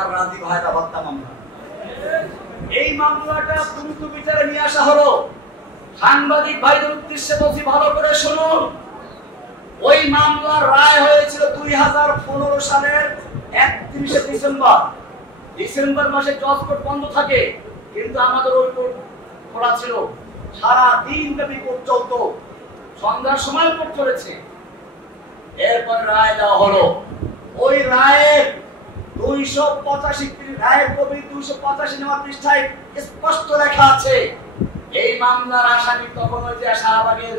রাজাকার রাজি ভাইরা হত্যা মামলা। এই মামলাটা দ্রুত বিচারে নিয়ে আসা হলো। সাংবাদিক ভাইদের উদ্দেশ্যে বলছি, ভালো করে শুনুন। ওই মামলার রায় হয়েছিল 2015 সালের 31শে ডিসেম্বর। ডিসেম্বর মাসে জজ কোর্ট বন্ধ থাকে, কিন্তু আমাদের ওই কোর্ট খোলা ছিল। সারা দিন ব্যাপী কোর্ট চলতো, সন্ধ্যার সময় কোর্ট চলেছে। এরপর রায় দেওয়া হলো। ওই রায়ের 285 রায়ের কপি 285 নম্বর পৃষ্ঠায় স্পষ্ট লেখা আছে, এই মামলার আসামি তখন ওই যে শাহবাগের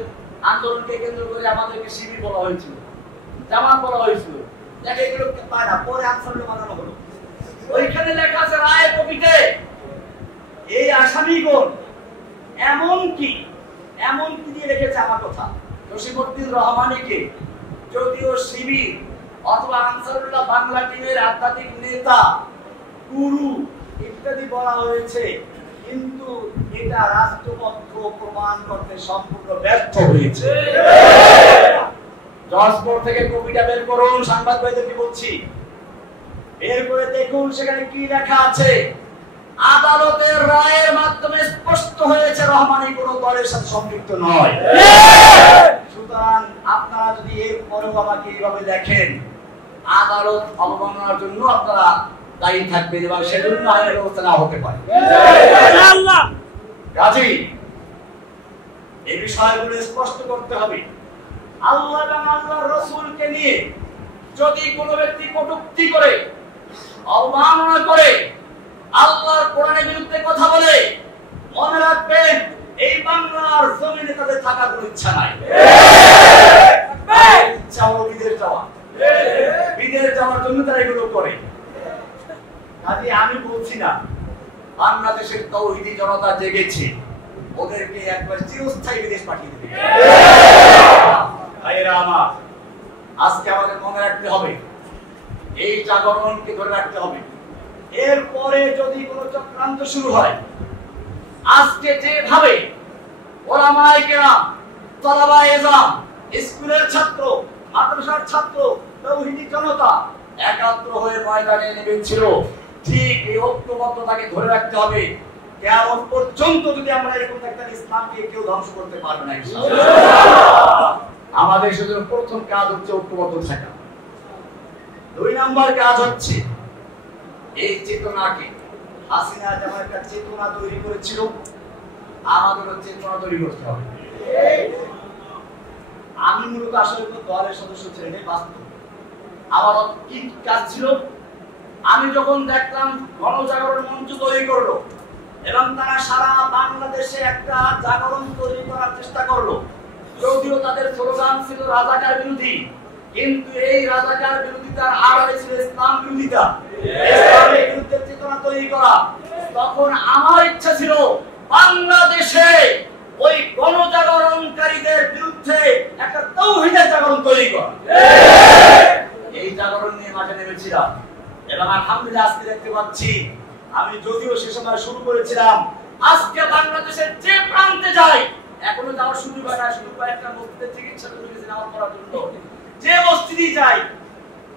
আন্দোলনকে কেন্দ্র করে আমাদেরকে শিবির বলা হয়েছিল, জামাত বলা হয়েছিল। দেখে এগুলো পায় না, পরে আনসারগুলো বানানো হলো। ওইখানে লেখা আছে রায়ের কপিতে, এই আসামিগণ এমন কি দিয়ে রেখেছে আমার কথা, জসিমউদ্দিন রহমানীকে যদিও শিবির অথবা আনসারুল্লাহ বাংলা টিমের আধ্যাত্মিক নেতা, গুরু ইত্যাদি বলা হয়েছে, কিন্তু এটা রাষ্ট্রপক্ষ প্রমাণ করতে সম্পূর্ণ ব্যর্থ হয়েছে। জজপুর থেকে কপিটা বের করুন, সাংবাদিকদেরকে বলছি, বের করে দেখুন সেখানে কি লেখা আছে। আদালতের রায়ের মাধ্যমে স্পষ্ট হয়েছে রহমানী কোনো দলের সাথে সম্পৃক্ত নয়। সুতরাং আপনারা যদি এর পরেও আমাকে এইভাবে দেখেন, আদালত অবমাননার জন্য আপনারা দায়ী থাকবেন এবং সেজন্য আইনের ব্যবস্থা না হতে পারে। কাজেই এই বিষয়গুলো স্পষ্ট করতে হবে। আল্লাহ এবং আল্লাহর রাসূলকে নিয়ে যদি কোনো ব্যক্তি কটূক্তি করে, অবমাননা করে, আল্লাহর কোরআনের বিরুদ্ধে কথা বলে, মনে রাখবেন এই বাংলার জমিনে তাদের থাকার কোনো ইচ্ছা নাই। ইচ্ছা হলো বিদেশ যাওয়া, বিদেশ যাওয়ার জন্য তারা এগুলো করে। কাজে আমি বলছি না বাংলাদেশের তাওহীদি জনতা জেগেছে, ওদেরকে একবার চিরস্থায়ী বিদেশ পাঠিয়ে দেবে। ভাইরা আমার, আজকে আমাদের মনে রাখতে হবে, এই জাগরণকে ধরে রাখতে হবে। এরপরে যদি কোনো চক্রান্ত শুরু হয়, আজকে যেভাবে ওলামায়ে কেরাম, তালাবায়ে ইলম, স্কুলের ছাত্র, মাদ্রাসার ছাত্র, তাওহীদি জনতা একাত্র হয়ে ময়দানে নেমেছিল, ঠিক এই ঐক্যবদ্ধতাকে ধরে রাখতে হবে। কিয়ামত পর্যন্ত যদি আমরা এরকম একটা ইসলামকে কেউ ধ্বংস করতে পারবে না ইনশাআল্লাহ। আমাদের শুধু প্রথম কাজ হচ্ছে ঐক্যবদ্ধ থাকা। 2 নম্বর কাজ হচ্ছে এই চেতনাকে, হাসিনা যেমন একটা চেতনা তৈরি করেছিল, আমাদেরও চেতনা তৈরি করতে হবে। আমি মূলত আসলে কোনো দলের সদস্য ছিলেন না, বাস্তব আমার কি কাজ ছিল, আমি যখন দেখলাম গণজাগরণ মঞ্চ তৈরি করলো এবং তারা সারা বাংলাদেশে একটা জাগরণ তৈরি করার চেষ্টা করলো, যদিও তাদের স্লোগান ছিল রাজাকার বিরোধী, কিন্তু এই রাজাকার বিরোধিতার আড়ালে ছিল ইসলাম বিরোধিতা, ইসলামের বিরুদ্ধে চেতনা তৈরি করা। তখন আমার ইচ্ছা ছিল বাংলাদেশে ওই গণজাগরণকারীদের বিরুদ্ধে একটা তাওহীদের জাগরণ তৈরি করা। এই জাগরণ নিয়ে মাঠে নেমেছিলাম এবং আলহামদুলিল্লাহ আজকে দেখতে পাচ্ছি, আমি যদিও সে সময় শুরু করেছিলাম, আজকে বাংলাদেশের যে প্রান্তে যাই, এখনো যাওয়ার সুযোগ হয় না, শুধু কয়েকটা মসজিদের চিকিৎসা করে গেছি নামাজ পড়ার জন্য, যে মসজিদে যাই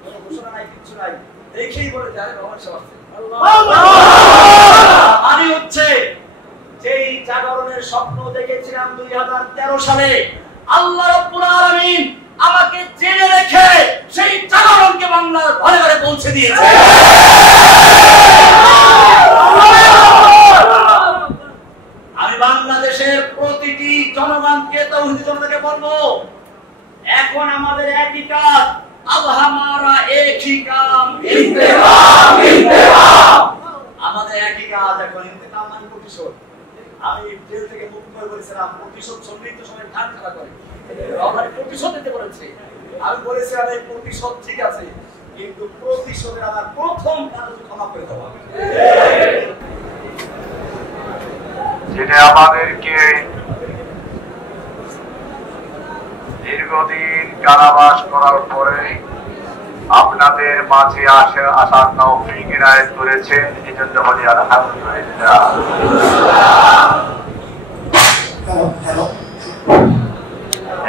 কোনো ঘোষণা নাই, কিছু নাই, দেখেই বলে যায় রহমান সাহেব আছে। আমি হচ্ছে যেই জাগরণের স্বপ্ন দেখেছিলাম 2013 সালে, আল্লাহ রাব্বুল আলামিন আমাকে জেনে রেখে সেই জাগরণকে বাংলার ঘরে ঘরে পৌঁছে দিয়েছে। আমি বাংলাদেশের প্রতিটি জনগণকে, তাওহীদি জনতাকে বলবো, এখন আমাদের একই কাজ, अब हमारा एक ही काम इंतकाम इंतकाम। আমাদের একই কাজ এখন, ইন্তেকাম মানে প্রতিশোধ। আমি জেল থেকে মুক্ত হয়ে বলেছিলাম প্রতিশোধ সম্মিলিত সময় কান খাড়া করে, আমার প্রতিশোধ দিতে বলেছে। আমি বলেছিলাম এই প্রতিশোধ ঠিক আছে, কিন্তু প্রতিশোধের আমার প্রথম কাজ হচ্ছে ক্ষমা করে দেওয়া। যেটা আমাদেরকে দীর্ঘদিন কারাবাস করার পরে আপনাদের মাঝে আসার তৌফিক ইনায়েত করেছেন, এজন্য বলি আলহামদুলিল্লাহ।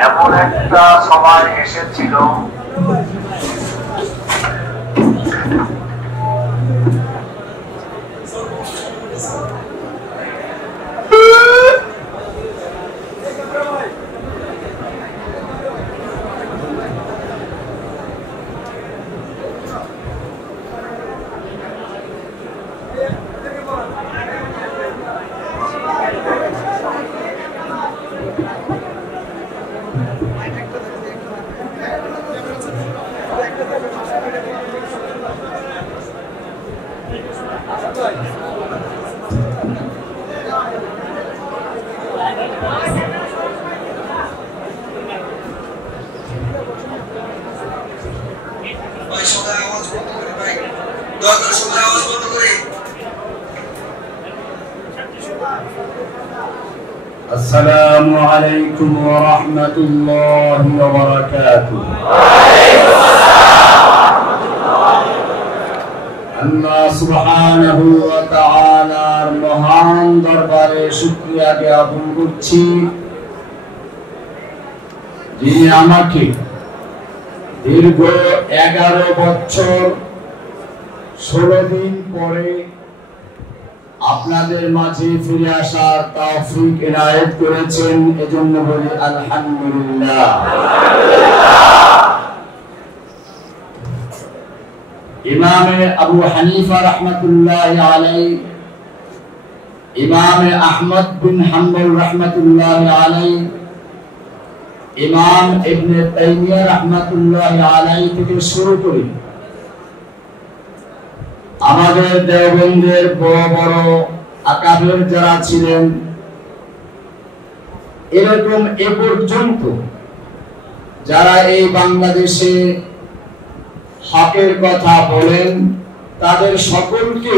এমন একটা সময় এসেছিল السلام عليكم ورحمة الله وبركاته. আল্লাহ সুবহানাহু ওয়া তাআলার মহান দরবারে শুকরিয়া জ্ঞাপন করছি, যিনি আমাকে দীর্ঘ 11 বছর 16 দিন পরে আপনাদের মাঝে ফিরে আসার তৌফিক ইনায়েত করেছেন, এজন্য বলি আলহামদুলিল্লাহ। ইমামে আবু হানিফা রাহমাতুল্লাহি আলাইহি, ইমামে আহমদ বিন হাম্বল রাহমাতুল্লাহি আলাইহি, ইমাম ইবনে তাইমিয়া রাহমাতুল্লাহি আলাইহি থেকে শুরু করে আমাদের দেওবন্দের বড় বড় আকাবের যারা ছিলেন, এরকম এ পর্যন্ত যারা এই বাংলাদেশে হকের কথা বলেন, তাদের সকলকে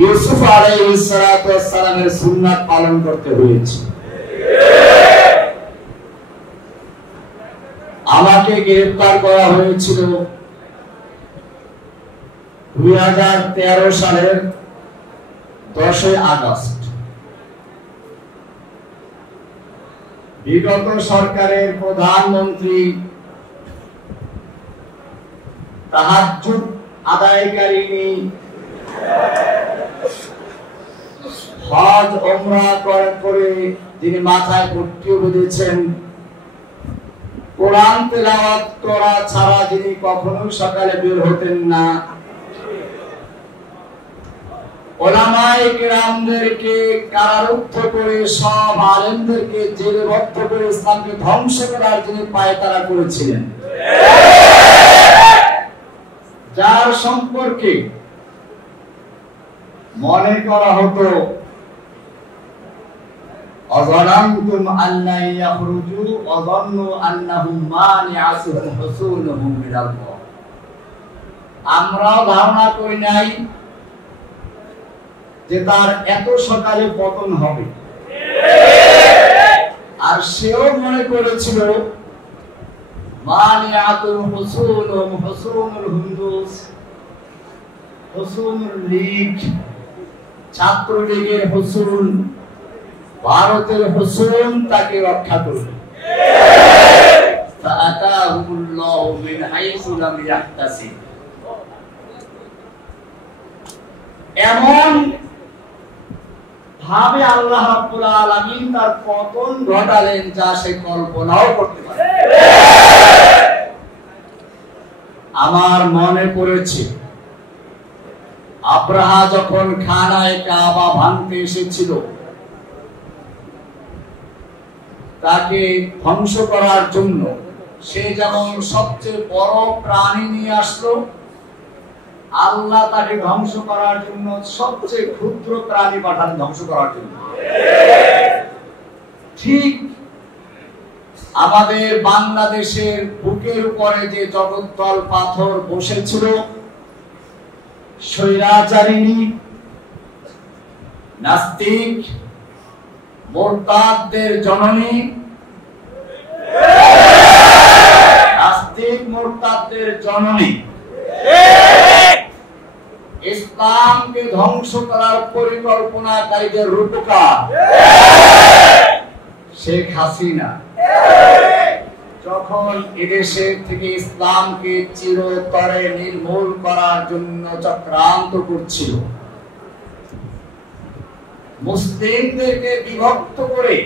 ইউসুফ আলাইহিস সালাতু ওয়াস সালামের সুন্নাত পালন করতে হয়েছে। আমাকে গ্রেফতার করা হয়েছিল 2013 সালের 10 আগস্ট। বিগত সরকারের প্রধানমন্ত্রী তাহাজ্জুদ আদায়কারিনী হজ ওমরা করে যিনি মাথায় পট্টি বেঁধেছেন, কোরআন তেলাওয়াত করা ছাড়া যিনি কখনোই সকালে বের হতেন না, ওলামায়ে কেরামদেরকে কারারুদ্ধ করে সব আলেমদেরকে জেলবদ্ধ করে ইসলামকে ধ্বংস করার যিনি পায়তারা করেছিলেন, যার সম্পর্কে মনে করা হতো অযনান্তুম আন্না ইয়াখরুজু ওয়াযান্নু আন্নাহুম মানি'আতুহুম হুসুনুহুম মিনাল্লাহ, আমরাও ধারণা করি নাই যে তার এত সকালে পতন হবে, আর সেও মনে করেছিল মানি'আতুহুম হুসুনুহুম হুসুনুল হুন্দুস, হুসুনুল লীগ, ছাত্রলীগের হুসুন, ভারতের হুসুন তাকে রক্ষা করবে। ফাআতাহুমুল্লাহু মিন হাইসু লাম ইয়াহতাসিব, এমন ভাবে আল্লাহ রাব্বুল আলামিন তার পতন ঘটালেন যা সে কল্পনাও করতে পারে। আমার মনে পড়েছে আব্রাহা যখন খানায়ে কাবা ভাঙতে এসেছিল, তাকে ধ্বংস করার জন্য সে যেমন সবচেয়ে বড় প্রাণী নিয়ে আসলো, আল্লাহ তাকে ধ্বংস করার জন্য সবচেয়ে ক্ষুদ্র প্রাণী পাঠান ধ্বংস করার জন্য। ঠিক আমাদের বাংলাদেশের বুকের উপরে যে জগদ্দল পাথর বসেছিল, স্বৈরাচারিণী নাস্তিক মুরতাদদের জননী, নাস্তিক মুরতাদদের জননী, ইসলামকে ধ্বংস করার পরিকল্পনাকারীদের রূপকার শেখ হাসিনা যখন এদেশে থেকে ইসলামকে চিরতরে নির্মূল করার জন্য চক্রান্ত করছিল, মুসলিমদেরকে বিভক্ত করে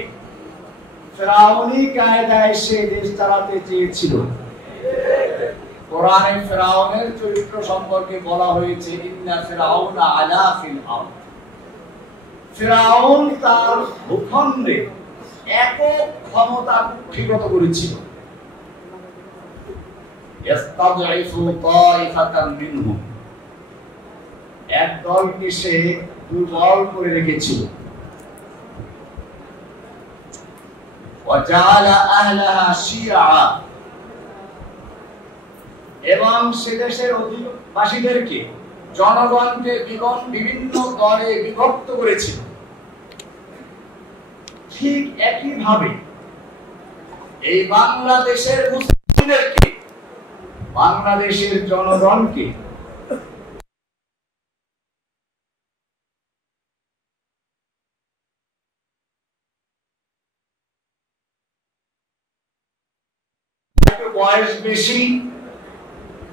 ফেরাউনি কায়দায় সে দেশ চালাতে চেয়েছিল। কোরআনে ফেরাউনের চরিত্র সম্পর্কে বলা হয়েছে, ইন্না ফিরাউনা আলা ফিল আরদ, ফিরাউন তার ভূখণ্ডে একক ক্ষমতা কুক্ষিগত করেছিল। ইস্তাদঈফু তাইফাতাম মিনহুম, এক দলকে সে দুর্বল করে রেখেছিল। এবং সে দেশের অধিবাসীদেরকে, জনগণকে বিভিন্ন দলে বিভক্ত করেছিল। ঠিক একই ভাবে এই বাংলাদেশের মুসলিমদেরকে, বাংলাদেশের জনগণকে বয়স বেশি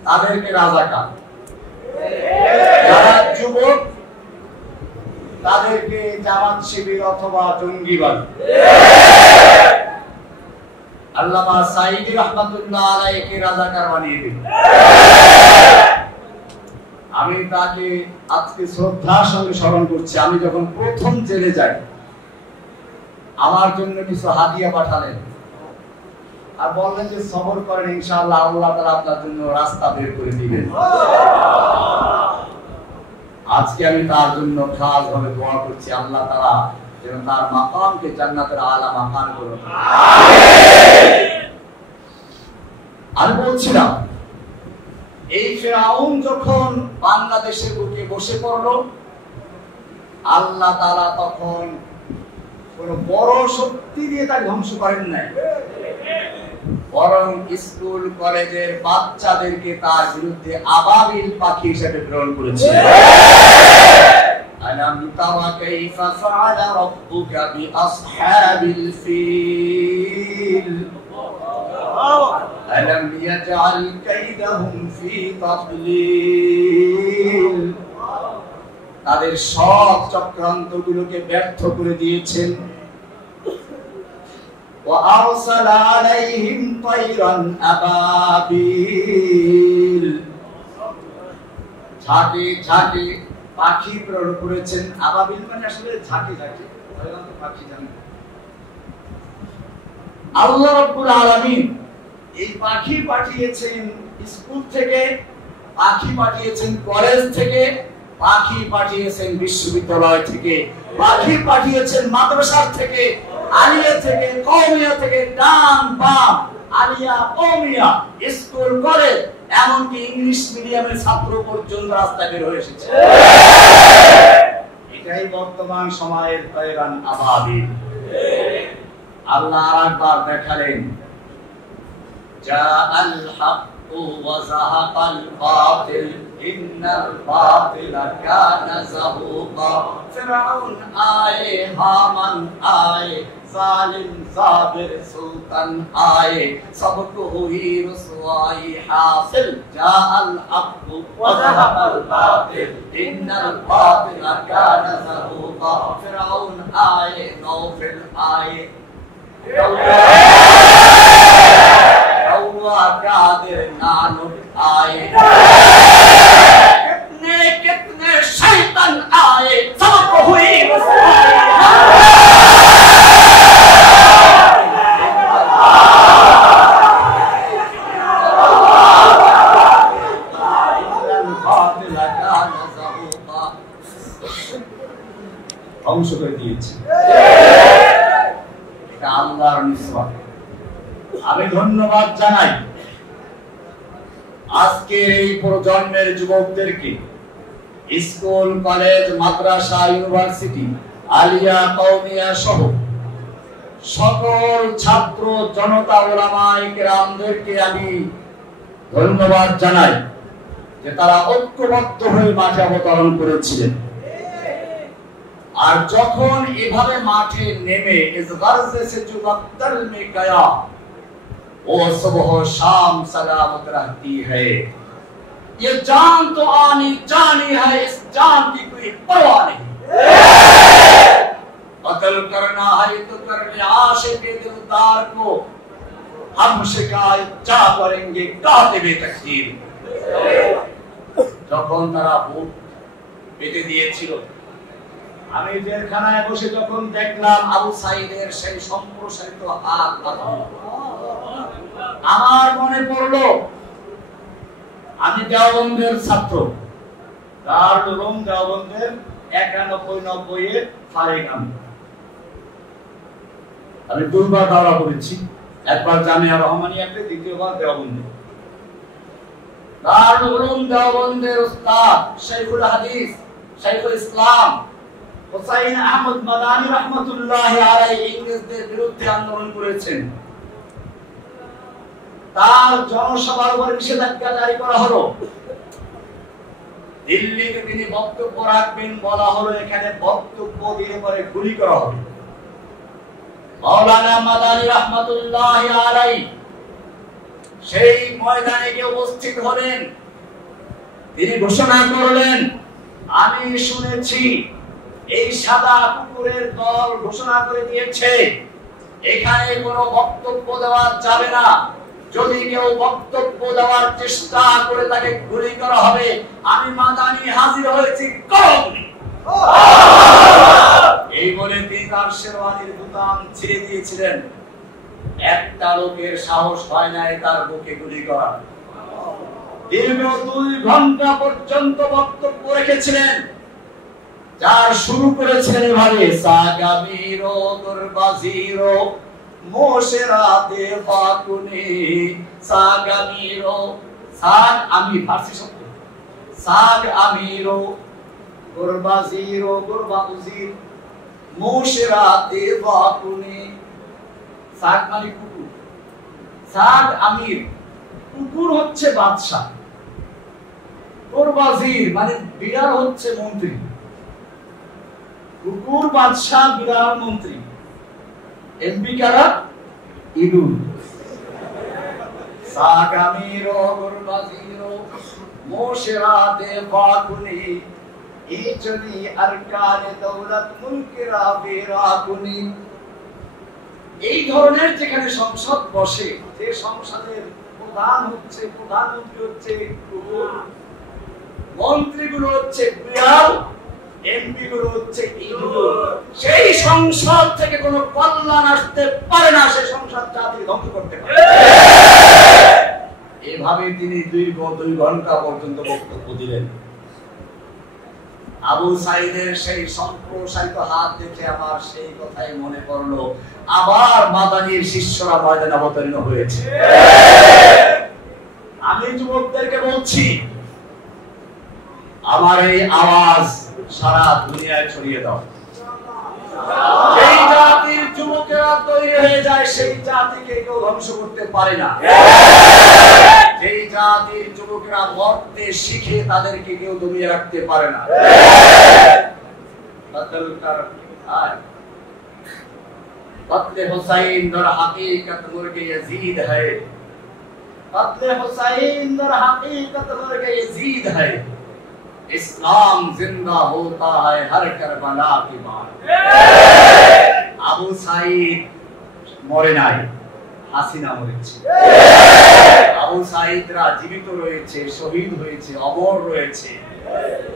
তাদেরকে রাজাকার, যারা যুবক তাদেরকে জামাত শিবির অথবা জঙ্গিবাদ। আল্লামা সাঈদী রাহমাতুল্লাহ আলাইহিকে রাজাকার বানিয়ে দিলেন। আমি তাকে আজকে শ্রদ্ধার সঙ্গে স্মরণ করছি। আমি যখন প্রথম জেলে যাই, আমার জন্য কিছু হাদিয়া পাঠালেন আর বললেন যে সবর করেন, ইনশাআল্লাহ আল্লাহ তাআলা আপনার জন্য রাস্তা বের করে দিবেন। আজকে আমি তার জন্য খাসভাবে দোয়া করছি, আল্লাহ তাআলা যেন তার মাকামকে জান্নাতের আলা মাকাম করুন। আমি বলছিলাম, এই ফিরআউন যখন বাংলাদেশের বুকে বসে পড়লো, আল্লাহ তাআলা তখন কোন বড় শক্তি দিয়ে তাকে ধ্বংস করেন নাই, বরং স্কুল কলেজের বাচ্চাদেরকে তার বিরুদ্ধে আবাবিল পাখি হিসেবে গ্রহণ করেছে। আলাম তারা কাইফা ফাআলা রাব্বুকা বিআসহাবিল ফিল আলাম ইয়াজআল কাইদাহুম ফি তাদলিল। তাদের সব চক্রান্তগুলোকে ব্যর্থ করে দিয়েছেন। وأرسل عليهم طيرا أبابيل, ঝাঁকে ঝাঁকে পাখি প্রেরণ করেছেন। আবাবিল মানে আসলে ঝাঁকে ঝাঁকে পাখি জানেন। আল্লাহ রাব্বুল আলামিন এই পাখি পাঠিয়েছেন স্কুল থেকে, পাখি পাঠিয়েছেন কলেজ থেকে, পাখি পাঠিয়েছেন বিশ্ববিদ্যালয় থেকে, পাখি পাঠিয়েছেন মাদ্রাসা থেকে, আলিয়া থেকে, কওমিয়া থেকে, ডান বাম, আলিয়া কওমিয়া, স্কুল কলেজ, এমনকি ইংলিশ মিডিয়ামের ছাত্র পর্যন্ত রাস্তায় বের হয়ে এসেছে। এটাই বর্তমান সময়ের তায়রান আবাবিল। আল্লাহ আরেকবার দেখালেন, জাআল হাক্কু ওয়া যাহাকাল বাতিল ইন্নাল বাতিলা কানা যাহুকা। ফিরআউন আয়ে, হামান আয়ে, जालिम साबिर सुल्तान आए, सबको हुई रुसवाई हासिल। जाअल हक़ व ज़हक़ल बातिल इन्नल बातिला काना ज़हूक़ा। फिरौन आए, नौफिल आए, रौआ कादिर नानुक आए, कितने कितने शैतान आए, सबको हुई रुसवाई ধ্বংস করে দিয়েছে। এটা আল্লাহর নিসবত। আমি ধন্যবাদ জানাই আজকের এই প্রজন্মের যুবকদেরকে, স্কুল কলেজ মাদ্রাসা ইউনিভার্সিটি আলিয়া কওমিয়া সহ সকল ছাত্র জনতা ওলামায়ে কেরামদেরকে আমি ধন্যবাদ জানাই যে তারা ঐক্যবদ্ধ হয়ে মাঠে অবতরণ করেছিলেন। আর যখন এভাবে মাঠে নেমে ইস গরজে সে जो वक्तल में गया वो सुबह शाम सलामत रहती है, ये जान तो आनी जानी है, इस जान की कोई परवाह नहीं। कत्ल करना है तो कर ले आशिक़े दिलदार को, हम शिकायत क्या करेंगे कातिबे तकदीर। যখন তারা বুক পেতে দিয়েছিল, আমি জেলখানায় বসে যখন দেখলাম আবু সাঈদের সেই সম্প্রসারিত হাত, আমার মনে পড়লো আমি দেওবন্দের ছাত্র, দারুল উলুম দেওবন্দের 91-90 এর ফারিক আমি দুইবার দাওরা করেছি, একবার জামিয়া রহমানিয়াতে, দ্বিতীয়বার দেওবন্দে। দারুল উলুম দেওবন্দের উস্তাদ শাইখুল হাদিস শাইখুল ইসলাম হুসাইন আহমদ মাদানী রাহমাতুল্লাহি আলাইহি ইংরেজদের বিরুদ্ধে আন্দোলন করেছেন। তার জনসভার উপর নিষেধাজ্ঞা জারি করা হলো। দিল্লিতে তিনি বক্তব্য রাখবেন, বলা হলো এখানে বক্তব্য দিয়ে পরে গুলি করা হবে। মাওলানা মাদানী রাহমাতুল্লাহি আলাইহি সেই ময়দানে গিয়ে উপস্থিত হলেন। তিনি ঘোষণা করলেন, আমি শুনেছি এই সাদা কুকুরের দল ঘোষণা করে দিয়েছে এখানে কোনো বক্তব্য দেওয়া যাবে না, যদি কেউ বক্তব্য দেওয়ার চেষ্টা করে তাকে গুলি করা হবে। আমি মাদানী হাজির হয়েছি, এই বলে তিনি তার শেরওয়ানির বোতাম ছিঁড়ে দিয়েছিলেন। একটা লোকের সাহস হয় নাই তার বুকে গুলি করা। দীর্ঘ 2 ঘন্টা পর্যন্ত বক্তব্য রেখেছিলেন, যার শুরু করেছিলেন এভাবে, সাগামিরো দুরবাজিরো মোশেরাতে ফাকুনি সাগামিরো, সাগ আমি ফারসি শব্দ, সাগ আমিরো দুরবাজিরো দুরবাউজির মোশেরাতে ফাকুনি। সাগ মানে কুকুর, সাগ আমির, কুকুর হচ্ছে বাদশা, দুরবাজির মানে বিড়াল হচ্ছে মন্ত্রী। কুকুর বাদশা, বিড়াল মন্ত্রী, এমপি কারা? ইঁদুর। সাগামিরো দুরবাজিরো মোশেরাতে ফাকুনি ইজনি আরকানে দৌলত মুলকিরা বিরাকুনি। এই ধরনের যেখানে সংসদ বসে, যে সংসদের প্রধান হচ্ছে, প্রধানমন্ত্রী হচ্ছে কুকুর, মন্ত্রীগুলো হচ্ছে বিড়াল, এমপি গুলো হচ্ছে ইঁদুর, সেই সংসদ থেকে কোনো কল্যাণ আসতে পারে না, সেই সংসদ জাতি ধ্বংস করতে পারে। এভাবে তিনি 2 ঘন্টা পর্যন্ত বক্তব্য দিলেন। আবু সাইদের সেই সম্প্রসারিত হাত দেখে আমার সেই কথাই মনে পড়লো, আবার মাদানীর শিষ্যরা ময়দানে অবতীর্ণ হয়েছে। আমি যুবকদেরকে বলছি, আমার এই আওয়াজ সারা দুনিয়ায় ছড়িয়ে দাও। সেই জাতির যুবকেরা তৈরি হয়ে যায়, সেই জাতিকে কেউ ধ্বংস করতে পারে না। সেই জাতির যুবকেরা মরতে শিখে, তাদেরকে কেউ দমিয়ে রাখতে পারে না। কতলে হুসাইন দর হাকিকত মুরগে यजीद है, कत्ले हुसैन दर हकीकत मुर्गे यजीद है, इस्लाम जिंदा होता है हर करबला के बाद। আবু সাইদ মরে নাই, হাসিনা মরেছে। আবু সাইদরা জীবিত রয়েছে, শহীদ হয়েছে, অমর রয়েছে,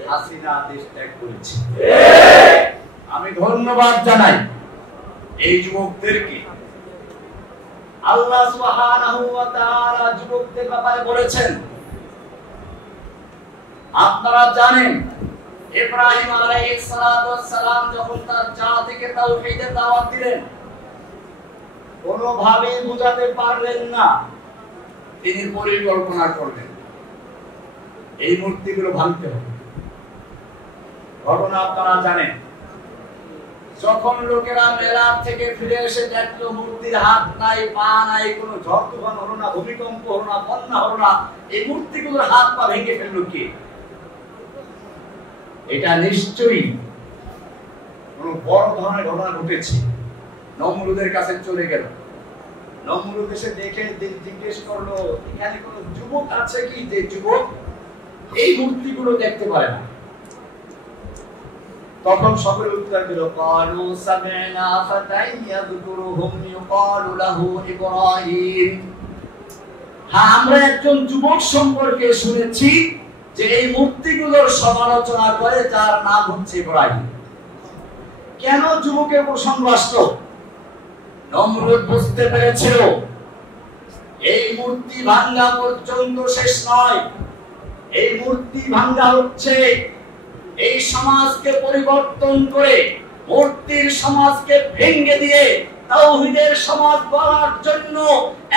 হাসিনা দেশ ত্যাগ করেছে। আমি ধন্যবাদ জানাই এই যুবকদেরকে। আল্লাহ সুবহানাহু ওয়া তাআলা যুবকদের ব্যাপারে বলেছেন, আপনারা জানেন ইব্রাহিম আলাইহিস সালাতু ওয়াস সালাম যখন তার জাতিকে তাওহীদের দাওয়াত দিলেন, কোনোভাবেই বুঝাতে পারলেন না। তিনি পরিকল্পনা করলেন এই মূর্তিগুলো ভাঙতে হবে। ঘটনা আপনারা জানেন, যখন লোকেরা মেলা থেকে ফিরে এসে দেখলো মূর্তির হাত নাই, পা নাই, কোনো ঝড় তুফান হলো না, ভূমিকম্প হলো না, বন্যা হলো না, এই মূর্তিগুলোর হাত পা ভেঙে ফেললো কে? এটা নিশ্চয়ই কোন বড় ধরনের ঘটনা ঘটেছে। নমরুদের কাছে চলে গেল, নমরুদ এসে দেখে জিজ্ঞেস করলো, এখানে কোন যুবক আছে কি যে যুবক এই মূর্তিগুলো দেখতে পারে না? তখন সকলে উত্তর দিল, ক্বালু সামি'না ফাতান ইয়াযকুরুহুম ইউকালু লাহু ইব্রাহিম। হ্যাঁ, আমরা একজন যুবক সম্পর্কে শুনেছি যে এই মূর্তিগুলোর সমালোচনা করে, যার নাম হচ্ছে ইব্রাহিম। কেন যুবকের প্রসঙ্গ আসলো? নমরুদ বুঝতে পেরেছিল এই মূর্তি ভাঙা পর্যন্ত শেষ নয়, এই মূর্তি ভাঙ্গা হচ্ছে এই সমাজকে পরিবর্তন করে মূর্তির সমাজকে ভেঙে দিয়ে তাওহীদের সমাজ গড়ার জন্য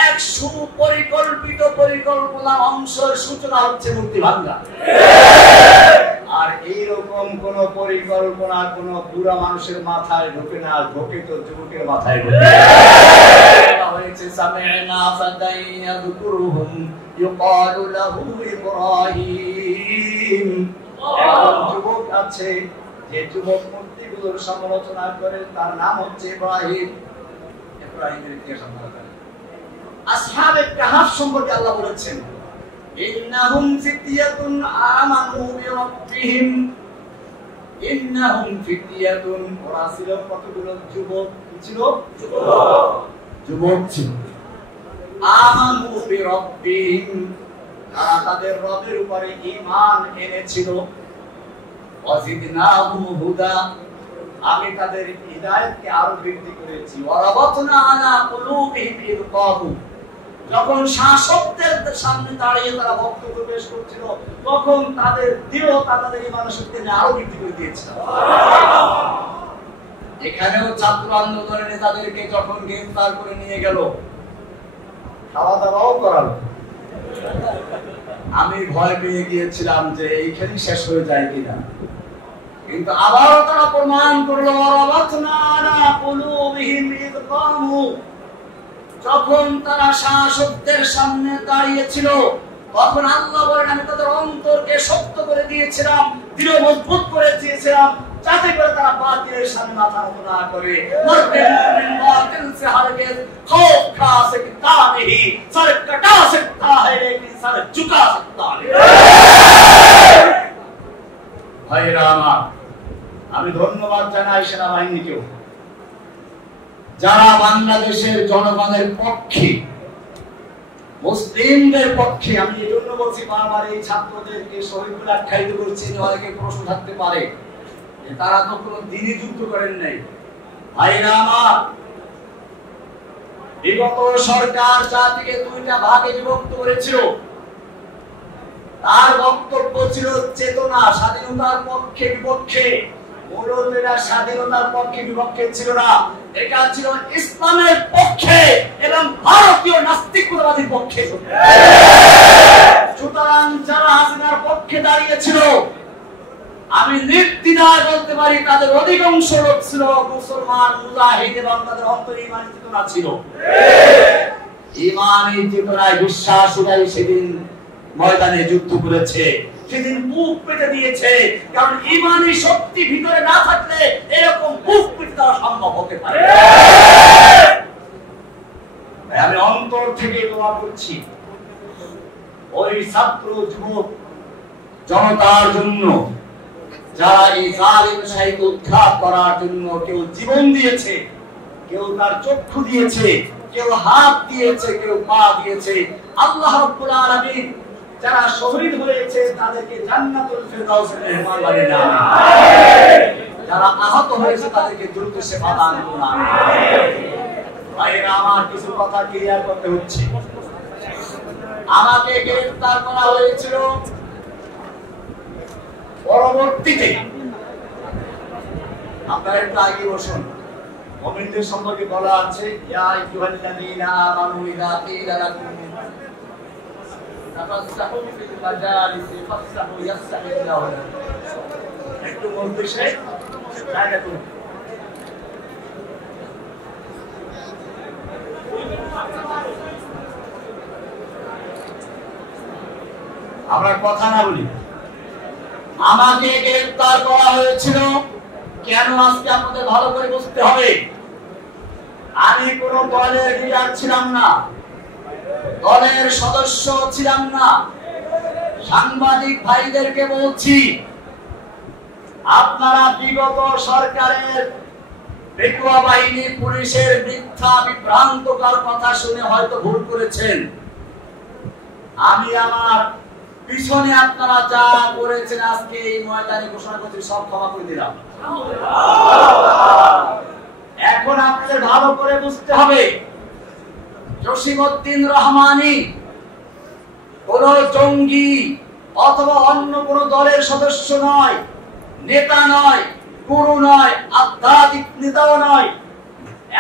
এক সুপরিকল্পিত পরিকল্পনার অংশের সূচনা হচ্ছে মূর্তি ভাঙ্গা। আর এইরকম কোন পরিকল্পনা কোন বুড়া মানুষের মাথায় ঢোকে না, ঢোকে তো যুবকের মাথায় ঢোকে। হয়েছে সামি'না ফাতান ইয়াযকুরুহুম ইউকালু লাহু ইব্রাহিম। একজন যুবক আছে যে যুবক মূর্তিগুলোর সমালোচনা করে, তার নাম হচ্ছে ইব্রাহিম। ইব্রাহিমের ইতিহাস আমরা জানি। আসহাবে কাহফ সম্পর্কে আল্লাহ বলেছেন ইন্নাহুম ফিতয়াতুন আমানু বিরাব্বিহিম। ইন্নাহুম ফিতয়াতুন, ওরা ছিল কতগুলো যুবক? ছিল যুবক ছিল। আমানু বিরাব্বিহিম, তারা তাদের রবের উপরে ঈমান এনেছিল। ওয়াজিদনাহুম হুদা, আমি তাদের হিদায়াতকে আরো বৃদ্ধি করেছি। ওয়ারাবাতনা আলা কুলুবিহিম ইয ক্বালু, যখন শাসকদের সামনে দাঁড়িয়ে তারা বক্তব্য পেশ করছিল তখন তাদের দৃঢ়তা তাদের ঈমানের শক্তি আরো বৃদ্ধি করে দিয়েছিল। এখানেও ছাত্র আন্দোলনের নেতাদেরকে যখন গ্রেফতার করে নিয়ে গেল, খাওয়া দাওয়াও করালো। আমি ভয় পেয়ে গিয়েছিলাম যে এইখানে শেষ হয়ে যায় কিনা, কিন্তু আবারও তারা প্রমাণ করলো ওয়ারাবাতনা আলা কুলুবিহিম ইয ক্বালু, যখন তারা শাসকদের সামনে দাঁড়িয়েছিল তখন আল্লাহ বলেন আমি তাদের অন্তরকে শক্ত করে দিয়েছিলাম, দৃঢ় মজবুত করে দিয়েছিলাম, যাতে করে তারা বাতিলের সামনে মাথা নত না করে। মরতে মুমিন বাতিল সে হরগিজ খৌফ খা सकता नहीं, सर कटा सकता है लेकिन सर झुका सकता नहीं। ভাইরা আমার, আমি ধন্যবাদ জানাই সেনাবাহিনীকেও, যারা বাংলাদেশের জনগণের পক্ষে, মুসলিমদের পক্ষে। আমি এই জন্য বলছি বারবার এই ছাত্রদেরকে শহীদ বলে আখ্যায়িত করছি, অনেকে প্রশ্ন থাকতে পারে যে তারা তো কোনো দিনই যুদ্ধ করেন নাই। ভাইরা আমার, বিগত সরকার জাতিকে দুইটা ভাগে বিভক্ত করেছিল। তার বক্তব্য ছিল চেতনা স্বাধীনতার পক্ষে বিপক্ষে। মূলত এরা স্বাধীনতার পক্ষে বিপক্ষে ছিল না, এটা ছিল ইসলামের পক্ষে এবং ভারতীয় নাস্তিকতাবাদীর পক্ষে। সুতরাং যারা হাসিনার পক্ষে দাঁড়িয়েছিল, আমি নির্দ্বিধায় বলতে পারি তাদের অধিকাংশ লোক ছিল মুসলমান মুজাহিদ এবং তাদের অন্তরে ঈমানের চেতনা ছিল। ঈমানের চেতনায় বিশ্বাসীরাই সেদিন ময়দানে যুদ্ধ করেছে, সেদিন বুক পেতে দিয়েছে। কারণ ঈমানী শক্তি ভিতরে না থাকলে এরকম বুক পেতে দেওয়া সম্ভব হতে পারে। আমি অন্তর থেকে দোয়া করছি ওই ছাত্র যুবক জনতার জন্য, যারা এই জালিম শাহীকে উৎখাত করার জন্য কেউ জীবন দিয়েছে, কেউ তার চক্ষু দিয়েছে, কেউ হাত দিয়েছে, কেউ পা দিয়েছে। আল্লাহ রাব্বুল আলামিন যারা শহীদ হয়েছে তাদেরকে জান্নাতুল ফিরদাউসের মেহমান বানিয়ে দেন। যারা আহত হয়েছে তাদেরকে দ্রুত সেবা দান করুন। ভাইরা আমার, কিছু কথা ক্লিয়ার করতে হচ্ছে। আমাকে গ্রেফতার করা হয়েছিল, পরবর্তীতে আপনারা একটু আগে বসুন, মুমিনদের সম্পর্কে বলা আছে ইয়া আইয়ুহাল্লাযীনা আমানু ইযা কিলা লাকুম তাফাসসাহু ফিল মাজালিসি ফাফসাহু ইয়াফসাহিল্লাহু লাকুম। একটু মজলিসে জায়গা করুন। আমরা কথা না বলি। আমাকে গ্রেফতার করা হয়েছিল কেন, আজকে আপনাদের ভালো করে বুঝতে হবে। আমি কোন দলের লিডার ছিলাম না, দলের সদস্য ছিলাম না। সাংবাদিক ভাইদেরকে বলছি, আপনারা বিগত সরকারের পেটুয়া বাহিনী পুলিশের মিথ্যা বিভ্রান্তকর কথা শুনে হয়তো ভুল করেছেন। আমি আমার পিছনে আপনারা যা করেছেন আজকে এই ময়দানে ঘোষণা করছি, সব ক্ষমা করে দিলাম। এখন আপনাদের ভালো করে বুঝতে হবে, জসিমউদ্দিন রহমানী কোন জঙ্গি অথবা অন্য কোন দলের সদস্য নয়, নেতা নয়, গুরু নয়, আধ্যাত্মিক নেতাও নয়।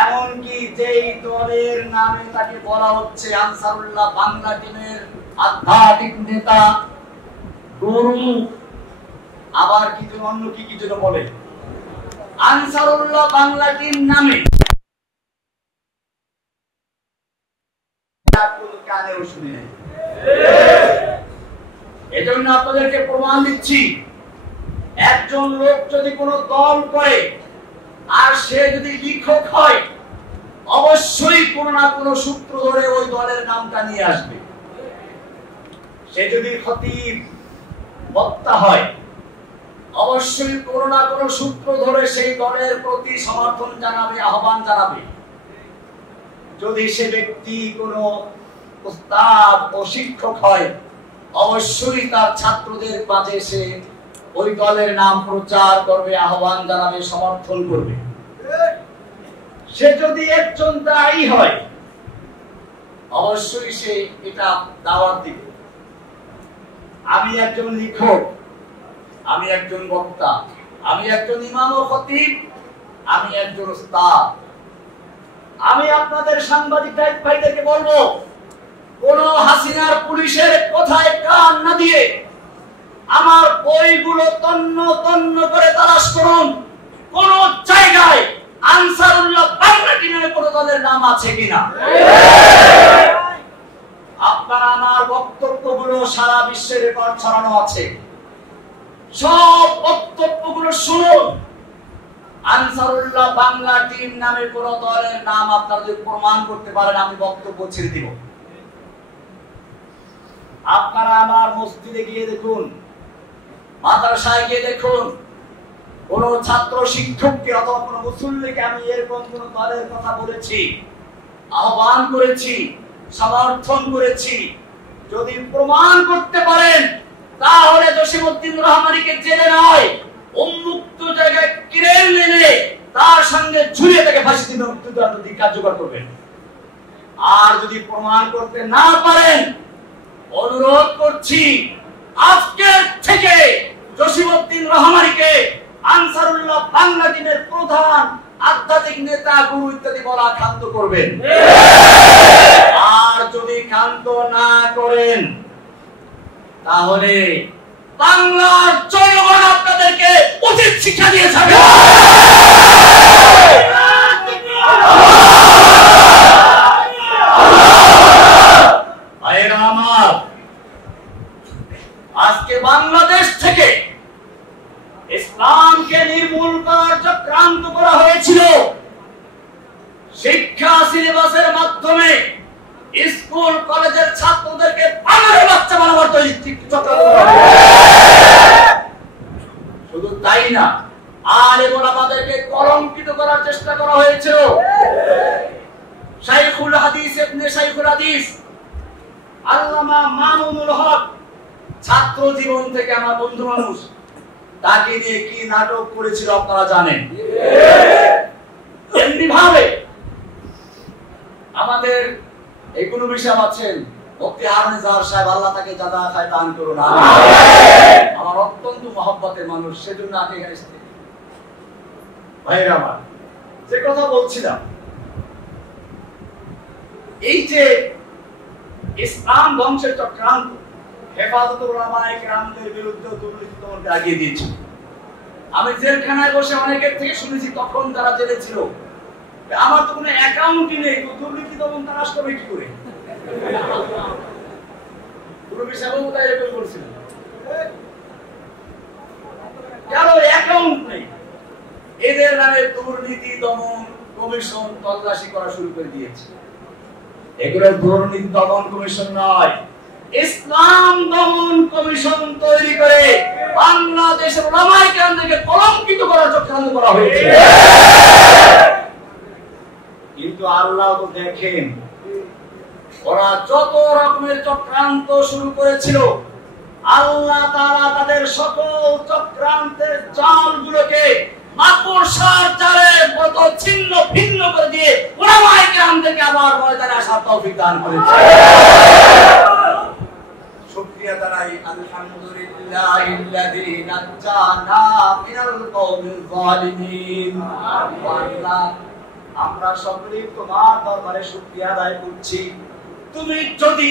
এমনকি যেই দলের নামে তাকে বলা হচ্ছে আনসারুল্লাহ বাংলা টিমের আধ্যাত্মিক নেতা, গুরু, আবার কি অন্য কি কি যেন বলে, আনসারুল্লাহ বাংলা টিম নামে কানেও শুনে নেই। এজন্য আপনাদেরকে প্রমাণ দিচ্ছি, একজন লোক যদি কোনো দল করে আর সে যদি লিখক হয়, অবশ্যই কোনো না কোনো সূত্র ধরে ওই দলের নামটা নিয়ে আসবে। সে যদি খতিব, বক্তা হয়, অবশ্যই কোনো না কোনো সূত্র ধরে সেই দলের প্রতি সমর্থন জানাবে, আহ্বান জানাবে। যদি সে ব্যক্তি কোনো উস্তাদ ও শিক্ষক হয়, অবশ্যই তার ছাত্রদের মাঝে সে ওই দলের নাম প্রচার করবে, আহ্বান জানাবে, সমর্থন করবে। সে যদি একজন দায়ী হয়, অবশ্যই সে এটা দাওয়াত দিবে। আমি একজন লেখক, আমি একজন বক্তা, আমি একজন ইমাম ও খতিব, আমি একজন উস্তাদ। আমি আপনাদের সাংবাদিক ভাইদেরকে বলবো, কোন হাসিনার পুলিশের কথায় কান না দিয়ে আমার বইগুলো তন্ন তন্ন করে তালাশ করুন, কোন জায়গায় আনসারুল্লাহ বাংলা টিমের কোন দলের নাম আছে কিনা। আপনারা আমার বক্তব্যগুলো সারা বিশ্বের রেকর্ড ছড়ানো আছে, সব বক্তব্যগুলো শুনুন। আনসারুল্লাহ বাংলা টিম নামে কোন দলের নাম আপনারা যদি প্রমাণ করতে পারেন, আমি বক্তব্য ছেড়ে দিব। আপনারা আমার মসজিদে গিয়ে দেখুন, মাদ্রাসায় গিয়ে দেখুন, কোন ছাত্র শিক্ষককে অথবা কোন মুসল্লিকে আমি এরকম কোন দলের কথা বলেছি, আহ্বান করেছি, সমর্থন করেছি। যদি প্রমাণ করতে পারেন, তাহলে জসিমউদ্দিন রহমানীকে জেলে নয়, উন্মুক্ত জায়গায় ক্রেন এনে তার সঙ্গে ঝুলিয়ে তাকে ফাঁসি দিতে কার্যকর করবেন। আর যদি প্রমাণ করতে না পারেন, অনুরোধ করছি আজকে থেকে জসিমউদ্দিন রহমানীকে আনসারুল্লাহ বাংলা টিমের প্রধান, আধ্যাত্মিক নেতা, গুরু ইত্যাদি বলা ক্ষান্ত করবেন। আর যদি ক্ষান্ত না করেন, তাহলে বাংলার জনগণ আপনাদেরকে উচিত শিক্ষা দিয়ে যাবে। আজকে বাংলাদেশ থেকে ইসলামকে নির্মূল করার চক্রান্ত করা হয়েছিল। শিক্ষা সিলেবাসের মাধ্যমে স্কুল কলেজের ছাত্রদেরকে বাঙালি বাচ্চা বানাবার চক্রান্ত করা হয়েছে। শুধু তাই না, আলেম ওলামাদেরকে কলঙ্কিত করার চেষ্টা করা হয়েছিল। শাইখুল হাদিস ইবনে শাইখুল হাদিস আল্লামা মামুনুল হক, ছাত্র জীবন থেকে আমার বন্ধু মানুষ, তাকে নিয়ে কি নাটক করেছিল আপনারা জানেন। এমনি ভাবে আমাদের এই কোন বিষয় আছেন মুফতি হারুন জাহার সাহেব, আল্লাহ তাকে জাদা খায় দান করুন। আমার অত্যন্ত মহব্বতের মানুষ, সেজন্য আগে এখানে ভাইরা আমার যে কথা বলছিলাম, এই যে ইসলাম ধ্বংসের চক্রান্ত, হেফাজতুর উলামায়ে কেরামদের বিরুদ্ধে দুর্নীতি দমনকে আগিয়ে দিয়েছে। আমি জেলখানায় বসে অনেকের থেকে শুনেছি, তখন তারা জেলে ছিল, আমার তো কোনো অ্যাকাউন্টই নেই, তো দুর্নীতি দমন তারা আসবে কি করে? পুরবী সাহেবও তাই এরকম বলছিলেন, কারো অ্যাকাউন্ট নেই। এদের নামে দুর্নীতি দমন কমিশন তল্লাশি করা শুরু করে দিয়েছে। এগুলো দুর্নীতি দমন কমিশন নয়, ইসলাম দমন কমিশন তৈরি করে বাংলাদেশের উলামায়ে কেরামদেরকে কলঙ্কিত করার চক্রান্ত করা হয়েছে। কিন্তু আল্লাহ তো দেখেন, ওরা যত রকমের চক্রান্ত শুরু করেছিল, আল্লাহ তাআলা তাদের সকল চক্রান্তের জালগুলোকে মাকড়সার জালের মতো ছিন্ন ভিন্ন করে দিয়ে উলামায়ে কেরামদেরকে আবার ময়দানে আসার তৌফিক দান করেছে। শুকরিয়া জানাই আলহামদুলিল্লাহিল্লাযী নাজ্জানা মিনাল কওমিল যালিমিন। আল্লাহ, আমরা সকলেই তোমার দরবারে শুকরিয়া আদায় করছি। তুমি যদি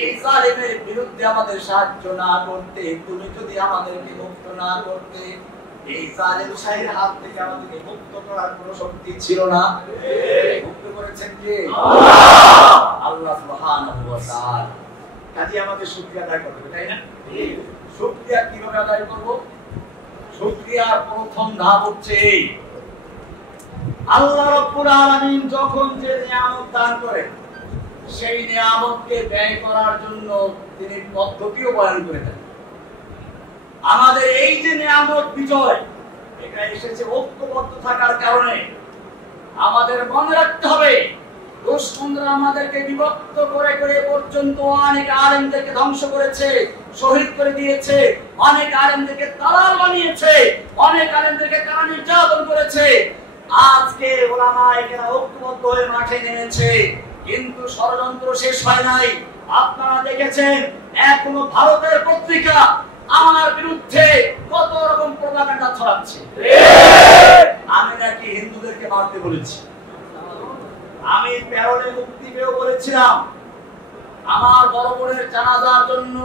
এই জালিমের বিরুদ্ধে আমাদের সাহায্য না করতে, তুমি যদি আমাদেরকে মুক্ত না করতে, এই জালিম শাহের হাত থেকে আমাদেরকে মুক্ত করার কোনো শক্তি ছিল না। মুক্ত করেছেন কে? আল্লাহ সুবহানাহু ওয়া তাআলা। কাজে আমাদের শুকরিয়া আদায় করতে হবে, তাই না? শুকরিয়া কিভাবে আদায় করব? শুকরিয়ার প্রথম ধাপ হচ্ছে এই, আল্লাহ রাব্বুল আলামিন যখন যে নিয়ামত দান করেন, সেই নিয়ামতকে ব্যয় করার জন্য তিনি পদ্ধতিও বয়ান করে দেন। আমাদের এই যে নিয়ামত বিজয়, এটা এসেছে ঐক্যবদ্ধ থাকার কারণে। আমাদের মনে রাখতে হবে, দুশমনরা আমাদেরকে বিভক্ত করে করে পর্যন্ত অনেক আলেমদেরকে ধ্বংস করেছে, শহীদ করে দিয়েছে, অনেক আলেমদেরকে দালাল বানিয়েছে, অনেক আলেমদেরকে কারা নির্যাতন করেছে। আজকে ওলামায়ে কেরাম ঐক্যবদ্ধ হয়ে মাঠে নেমেছে, কিন্তু ষড়যন্ত্র শেষ হয় নাই। আপনারা দেখেছেন এখনো ভারতের পত্রিকা আমার বিরুদ্ধে কত রকম প্রোপাগান্ডা ছড়াচ্ছে। আমি নাকি হিন্দুদেরকে মারতে বলেছি, আমি প্যারোলে মুক্তি পেয়েও বলেছিলাম। আমার বড় বোনের জানাজার জন্য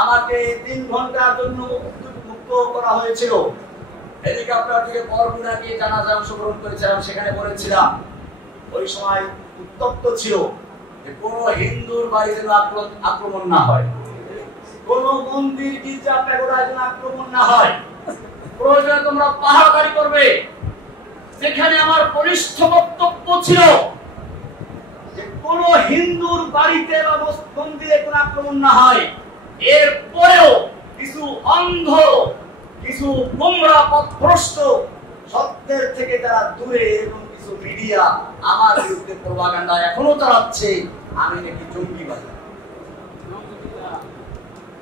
আমাকে 3 ঘন্টার জন্য মুক্ত করা হয়েছিল। হেলিকপ্টার থেকে বরগুনা গিয়ে জানাজায় অংশগ্রহণ করেছিলাম, সেখানে বলেছিলাম ওই সময় উত্তপ্ত ছিল যে কোন হিন্দুর বাড়িতে আক্রমণ না হয়, কোন মন্দির গির্জা প্যাগোডায় যেন আক্রমণ না হয়, প্রয়োজনে তোমরা পাহারাদারি করবে। যেখানে আমার বলিষ্ঠ বক্তব্য ছিল যে কোন হিন্দুর বাড়িতে বা মন্দিরে কোন আক্রমণ না হয়, এরপরেও কিছু অন্ধ, কিছু গোমরা পথভ্রষ্ট, সত্যের থেকে যারা দূরে এবং কিছু মিডিয়া আমার বিরুদ্ধে প্রোপাগান্ডা এখনো চালাচ্ছে আমি নাকি জঙ্গিবাদী।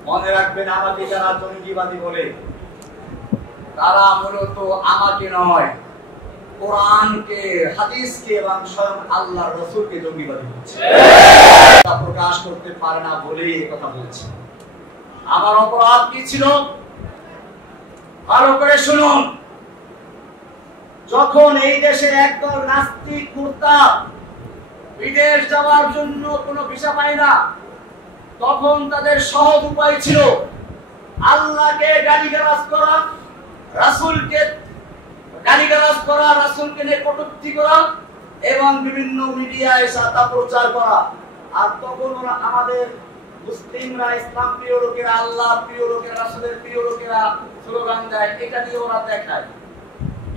মনে রাখবেন, আমাকে যারা জঙ্গিবাদী বলে তারা মূলত আমাকে নয়, কোরআনকে, হাদিসকে এবং স্বয়ং আল্লাহর রাসূলকে জঙ্গিবাদী বলছে। তা প্রকাশ করতে পারে না বলেই এই কথা বলছি। আমার অপরাধ কি ছিল? ভালো করে শুনুন। যখন এই দেশে একদল নাস্তিক মুরতাদ বিদেশ যাওয়ার জন্য কোনো ভিসা পায় না, তখন তাদের সহজ উপায় ছিল আল্লাহকে গালিগালাজ করা, রাসূলকে গালিগালাজ করা, রাসূলকে নিয়ে কটূক্তি করা এবং বিভিন্ন মিডিয়ায় তা প্রচার করা। আর তখন ওরা আমাদের মুসলিমরা, ইসলাম প্রিয় লোকেরা, আল্লাহ প্রিয় লোকেরা, রাসূলের প্রিয় লোকেরা স্লোগান দেয়, এটা নিয়ে ওরা দেখায়।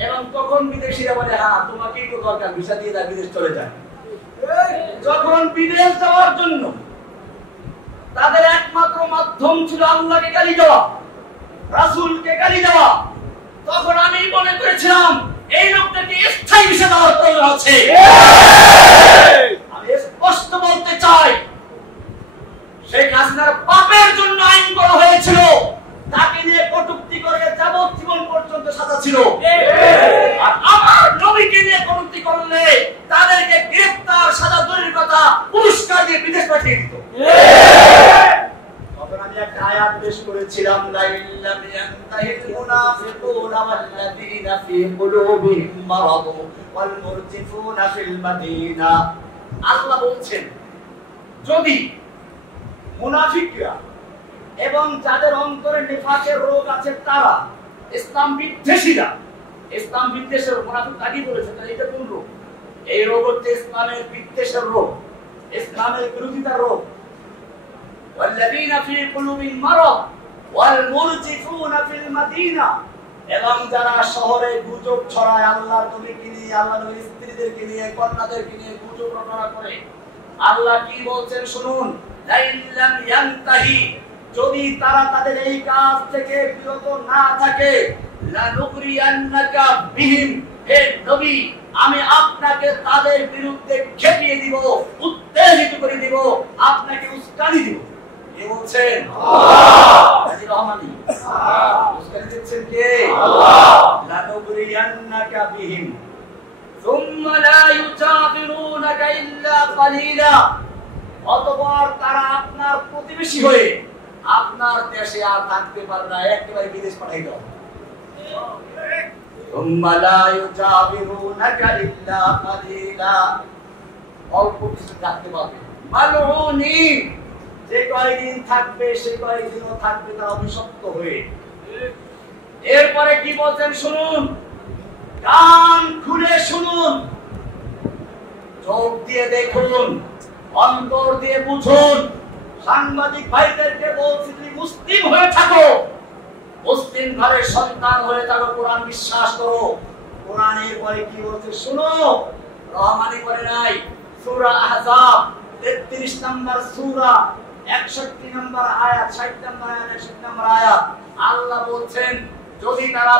এবং তখন বিদেশিরা বলে, হ্যাঁ তোমাকেই তো দরকার, ভিসা দিয়ে দাও, বিদেশ চলে যায়। যখন বিদেশ যাওয়ার জন্য তাদের একমাত্র মাধ্যম ছিল আল্লাহকে গালি দেওয়া, রাসূলকে গালি দেওয়া, তখন আমি মনে করেছিলাম এই লোকটাকে স্থায়ী ভিসা দেওয়ার প্রয়োজন আছে। আমি স্পষ্ট বলতে চাই, শেখ হাসিনার পাপের জন্য আইন করা হয়েছিল, তাকে নিয়ে কটূক্তি করে যাবজ্জীবন পর্যন্ত সাজা ছিল। আর আমার নবীকে নিয়ে কটূক্তি করলে তাদেরকে গ্রেফতার, সাজা দূরের কথা, পুরস্কার দিয়ে বিদেশ পাঠিয়ে দিত। তখন আমি একটা আয়াত পেশ করেছিলাম, লা ইল্লাম ইয়ানতাহিল মুনাফিকুনা ওয়াল্লাযীনা ফী কুলুবিহিম মারাদ ওয়াল মুরজিফুনা ফিল মাদিনা। আল্লাহ বলছেন, যদি মুনাফিকরা এবং যাদের অন্তরে নিফাকের রোগ আছে তারা, ইসলাম বিদ্বেষীরা, ইসলাম বিদ্বেষের মুনাফিক আগে বলেছে, তাহলে এটা কোন রোগ? এই রোগ হচ্ছে ইসলামের বিদ্বেষের রোগ, ইসলামের বিরোধিতার রোগ। ওয়াল্লাযীনা ফী কুলুবিহিম মারাদ ওয়াল মুরজিফুনা ফিল মাদিনা, এবং যারা শহরে গুজব ছড়ায়, আল্লাহর নবীকে নিয়ে, আল্লাহর নবীর স্ত্রীদেরকে নিয়ে, কন্যাদেরকে নিয়ে গুজব রটনা করে। আল্লাহ কি বলছেন শুনুন, লা ইল্লাম ইয়ানতাহি, যদি তারা তাদের এই কাজ থেকে বিরত না থাকে, লা নুগরিয়ান্নাকা বিহিম, হে নবী আমি আপনাকে তাদের বিরুদ্ধে খেপিয়ে দিব, উত্তেজিত করে দিব, আপনাকে উস্কানি দিব। কে বলছেন? আল্লাহ। আজি রহমানি উস্কানি দিচ্ছেন কে? আল্লাহ। লা নুগরিয়ান্নাকা বিহিম সুম্মা লা ইউজাবিরুনাকা ইল্লা কালিলা, অতঃপর তারা আপনার প্রতিবেশী হয়ে আপনার দেশে আর থাকতে পারবে না, একেবারে বিদেশ পাঠাই দাও। অল্প কিছু থাকতে পারবে, যে কয়েকদিন থাকবে সে কয়েকদিনও থাকবে তারা অভিশপ্ত হয়ে। এরপরে কি বলছেন শুনুন, কান খুলে শুনুন, চোখ দিয়ে দেখুন, অন্তর দিয়ে বুঝুন। সাংবাদিক ভাইদেরকে বলছি, তুমি মুসলিম হয়ে থাকো, মুসলিম ঘরের সন্তান হয়ে থাকো, কোরআন বিশ্বাস করো। কোরআনের পরে কি বলছে শুনো, রহমানি করে নাই। সূরা আহজাব 33 নম্বর সূরা 61 নম্বর আয়াত, 60 নম্বর আয়াত, 61 নম্বর আয়াত আল্লাহ বলছেন যদি তারা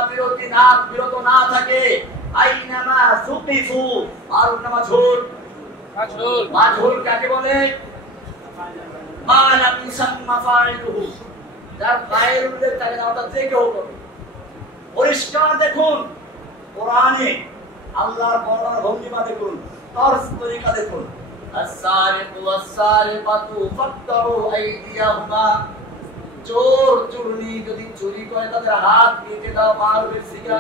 বিরত না থাকে, আইনামা সুকিফু, মারুন মাজহুল কাকে বলে? মা লাম ইউসাম্মা ফাইলুহু, যার ফাইল উল্লেখ থাকে না, অর্থাৎ যে কেউ করবে। পরিষ্কার দেখুন কোরআনে আল্লাহর বর্ণনা ভঙ্গিমা দেখুন, তরজ তরিকা দেখুন। আস-সারিকু ওয়াস-সারিকাতু ফাক্তারু আইদিয়াহুমা, চোর চুরনি যদি চুরি করে তাদের হাত কেটে দাও, মারবে সিগা।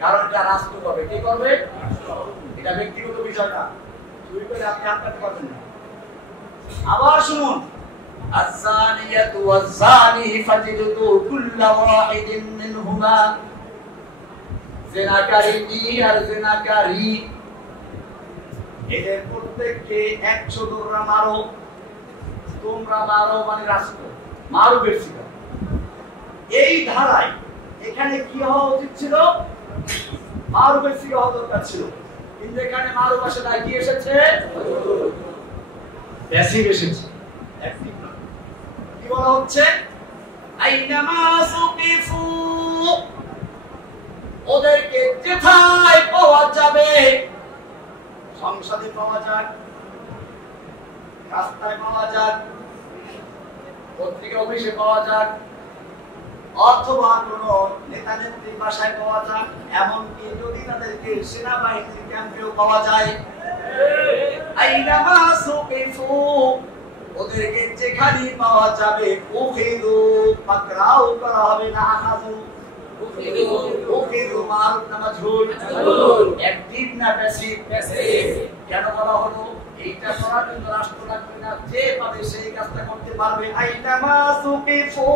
কারণ এটা রাষ্ট্র করবে, কি করবে? এটা ব্যক্তিগত বিষয় না, চুরি করে আপনি হাত কাটতে পারবেন না। আবার শুনুন, আস-সানিয়াতু ওয়াস-সানি ফাজলিদু কুল্লা ওয়াহিদিন মিনহুমা, জিনাকারী আর জিনাকারী এদের প্রত্যেককে 100 দৌড়া মারো। তোমরা মারো মানে রাষ্ট্র, মারো বেশি। এই ধারায় এখানে কি হওয়া উচিত ছিল? মারো বেশি হওয়া দরকার ছিল, কিন্তু এখানে মারো পাশে না কি এসেছে? বেশি এসেছে। কি বলা হচ্ছে? আইনামা সুকিফু, ওদেরকে যেথায় পাওয়া যাবে, সংসদে পাওয়া যাক, রাস্তায় পাওয়া যাক, পত্রিকা অফিসে পাওয়া যাক, অথবা কোন নেতা নেত্রীর বাসায় পাওয়া যাক, এমনকি যদি তাদেরকে সেনাবাহিনীর ক্যাম্পেও পাওয়া যায়, আইনামা সুকিফু, ওদেরকে যেখানে পাওয়া যাবে, উখিদু, পাকড়াও করা হবে না, আখাযু উখিদু মারুফ না মাজহুল, অ্যাক্টিভ না প্যাসিভ। কেন বলা হলো? এইটা করার জন্য রাষ্ট্র লাগবে না, যে পাবে সেই কাজটা করতে পারবে। আইনামা সুকিফু,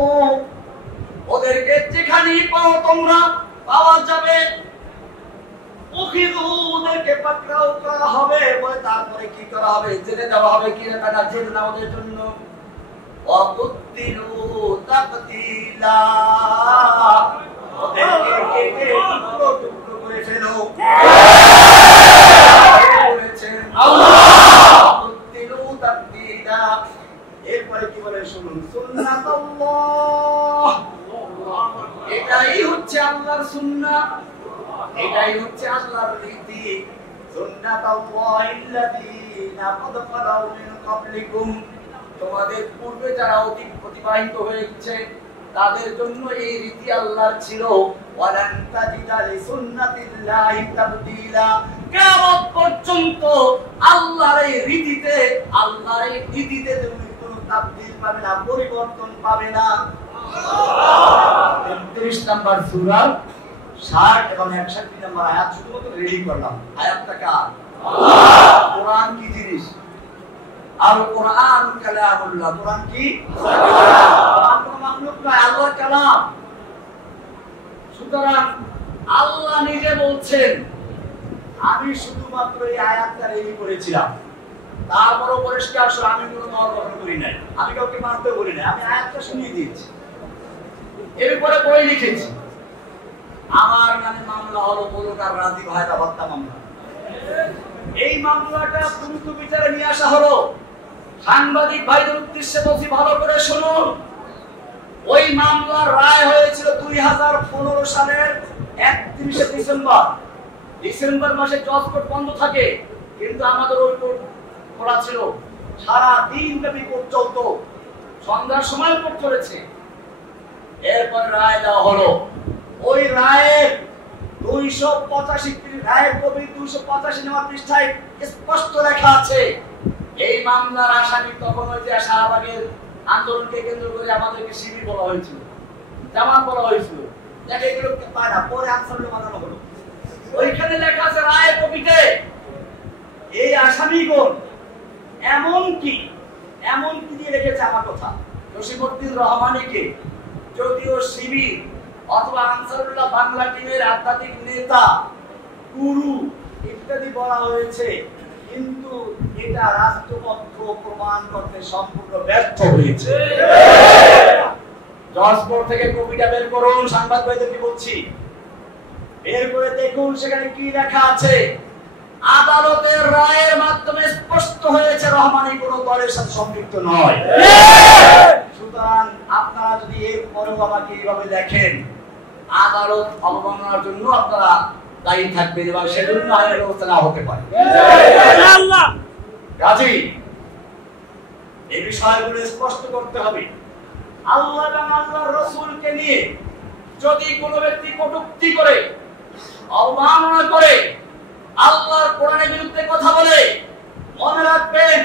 ওদেরকে যেখানে পাও তোমরা পাওয়া যাবে, উখিদু, ওদেরকে পাকড়াও করা হবে। বলে তারপরে কি করা হবে? জেলে দেওয়া হবে। কি না জেলে না ওদের জন্য? ওয়াকুতিলু তাকতিলা, ওদেরকে কেটে টুকরো টুকরো করে ফেলো। বলেছেন আল্লাহ, ওয়াকুতিলু তাকতিলা। এরপরে কি বলে শুনুন, সুন্নাতুল্লাহ, এটাই হচ্ছে আল্লাহর সুন্নাহ, এটাই হচ্ছে আল্লাহর রীতি। সুন্নাতুল্লাহিল্লাযীনা ক্বাদ খালাউ মিন ক্বাবলিকুম, তোমাদের পূর্বে যারা অতিবাহিত হয়েছে তাদের জন্য এই রীতি আল্লাহর ছিল। ওয়ালান তাজিদা লিসুন্নাতিল্লাহি তাবদীলা, কিয়ামত পর্যন্ত আল্লাহর এই রীতিতে তুমি কোনো তাবদীল পাবে না, পরিবর্তন পাবে না। 33 নম্বর সূরা 60 এবং 61 নম্বর আয়াত শুধুমাত্র রেডি করলাম। আয়াতটা কার? আল্লাহ। কোরআন কি জিনিস? আর কোরআন কালামুল্লাহ। কোরআন কি? কোরআন কোন মাখলুক নয়, আল্লাহর কালাম। সুতরাং আল্লাহ নিজে বলছেন, আমি শুধুমাত্র এই আয়াতটা রেডি করেছিলাম, তারপরও পরিষ্কার আমি কোনো দল গঠন করি নাই, আমি কাউকে মানতে বলি নাই, আমি আয়াতটা শুনিয়ে দিয়েছি। এরপরে বই লিখেছি। আমার নামে মামলা হলো বলকার রাজি ভাইরা হত্যা মামলা। এই মামলাটা দ্রুত বিচারে নিয়ে আসা হলো। সাংবাদিক ভাইদের উদ্দেশ্যে বলছি, ভালো করে শুনুন। ওই মামলার রায় হয়েছিল 2015 সালের 31শে ডিসেম্বর মাসে জজ কোর্ট বন্ধ থাকে, কিন্তু আমাদের ওই কোর্ট খোলা ছিল। সারা দিন ব্যাপী কোর্ট চলতো, সন্ধ্যার সময় কোর্ট চলেছে। এরপর রায় দেওয়া হলো। ওই রায়ের 285 রায়ের কপি 285 নম্বর পৃষ্ঠায় স্পষ্ট লেখা আছে, এই মামলার আসামি তখন ওই যে শাহবাগের আন্দোলনকে কেন্দ্র করে আমাদেরকে শিবির বলা হয়েছিল, জামাত বলা হয়েছিল। দেখে এগুলো পায় না, পরে আনসারুল্লাহ বানানো হলো। ওইখানে লেখা আছে রায় কপিতে এই আসামিগণ এমন কি দিয়ে রেখেছে আমার কথা, জসিমউদ্দিন রহমানীকে যদিও শিবির অথবা আনসারুল্লাহ বাংলা টিমের আধ্যাত্মিক নেতা, গুরু ইত্যাদি বলা হয়েছে, কিন্তু এটা রাষ্ট্রপক্ষ প্রমাণ করতে সম্পূর্ণ ব্যর্থ হয়েছে। জজবোর্ড থেকে কপিটা বের করুন, সাংবাদিক ভাইদেরকে বলছি, বের করে দেখুন সেখানে কি লেখা আছে। আদালতের রায়ের মাধ্যমে স্পষ্ট হয়েছে রহমানী কোনো দলের সাথে সম্পৃক্ত নয়। সুতরাং আপনারা যদি এর পরেও আমাকে এইভাবে দেখেন, আদালত অবমাননার জন্য আপনারা দায়ী থাকবেন এবং সেজন্য আইনের ব্যবস্থা না হতে পারে। কাজেই এই বিষয়গুলো স্পষ্ট করতে হবে। আল্লাহ এবং আল্লাহর রাসূলকে নিয়ে যদি কোনো ব্যক্তি কটূক্তি করে, অবমাননা করে, আল্লাহর কোরআনের বিরুদ্ধে কথা বলে, মনে রাখবেন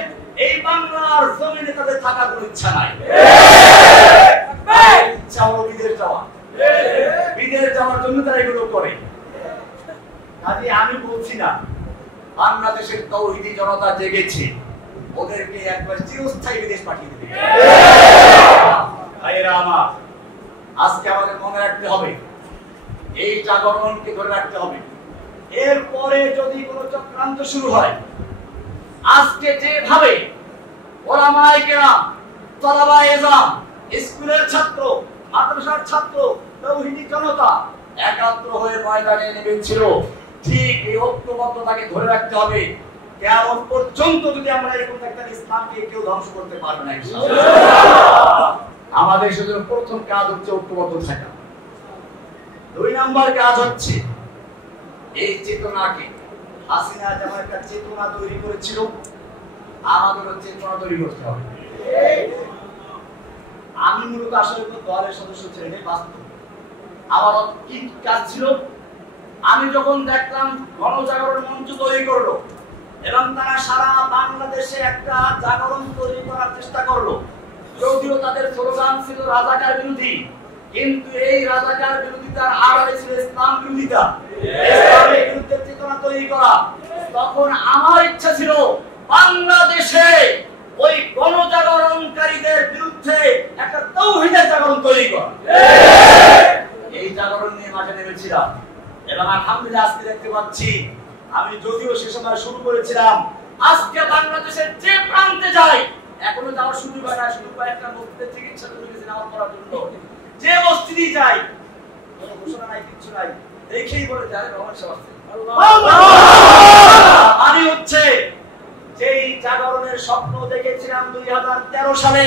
এই বাংলার জমিনে তাদের থাকার কোনো ইচ্ছা নাই। ইচ্ছা হলো বিদেশ যাওয়া, বিদেশ যাওয়ার জন্য তারা এগুলো করে। কাজে আমি বলছি না বাংলাদেশের তাওহীদি জনতা জেগেছে, ওদেরকে একবার চিরস্থায়ী বিদেশ পাঠিয়ে দেবে। ভাইরা আমার, আজকে আমাদের মনে রাখতে হবে, এই জাগরণকে ধরে রাখতে হবে। এরপরে যদি কোনো চক্রান্ত শুরু হয়, আজকে যেভাবে ওলামায়ে কেরাম, তালাবায়ে ইলম, স্কুলের ছাত্র, মাদ্রাসার ছাত্র, তাওহীদি জনতা একাত্র হয়ে ময়দানে নেমেছিল, ঠিক এই ঐক্যবদ্ধতাকে ধরে রাখতে হবে। কিয়ামত পর্যন্ত যদি আমরা এরকম একটা ইসলামকে কেউ ধ্বংস করতে পারবে না ইনশাআল্লাহ। আমাদের শুধু প্রথম কাজ হচ্ছে ঐক্যবদ্ধ থাকা। 2 নম্বর কাজ হচ্ছে এই চেতনাকে, হাসিনা যেমন একটা চেতনা তৈরি করেছিল, আমাদেরও চেতনা তৈরি করতে হবে। আমি মূলত আসলে কোনো দলের সদস্য ছিলেন না, বাস্তব আমার কি কাজ ছিল, আমি যখন দেখলাম গণজাগরণ মঞ্চ তৈরি করলো এবং তারা সারা বাংলাদেশে একটা জাগরণ তৈরি করার চেষ্টা করলো, যদিও তাদের স্লোগান ছিল রাজাকার বিরোধী, কিন্তু এই রাজাকার বিরোধিতার আড়ালে ছিল ইসলাম বিরোধিতা, ইসলামের বিরুদ্ধে চেতনা তৈরি করা। তখন আমার ইচ্ছা ছিল বাংলাদেশে ওই গণজাগরণকারীদের বিরুদ্ধে একটা তাওহীদের জাগরণ তৈরি করা। এই জাগরণ নিয়ে মাঠে নেমেছিলাম এবং আলহামদুলিল্লাহ আজকে দেখতে পাচ্ছি, আমি যদিও সে সময় শুরু করেছিলাম, আজকে বাংলাদেশের যে প্রান্তে যাই, এখনো যাওয়ার সুযোগ হয় না, শুধু কয়েকটা মসজিদের চিকিৎসা করে গেছি নামাজ পড়ার জন্য, যে মসজিদে যাই কোনো ঘোষণা নাই, কিছু নাই, দেখেই বলে যায় রহমান সাহেব আছে। আমি হচ্ছে যেই জাগরণের স্বপ্ন দেখেছিলাম 2013 সালে,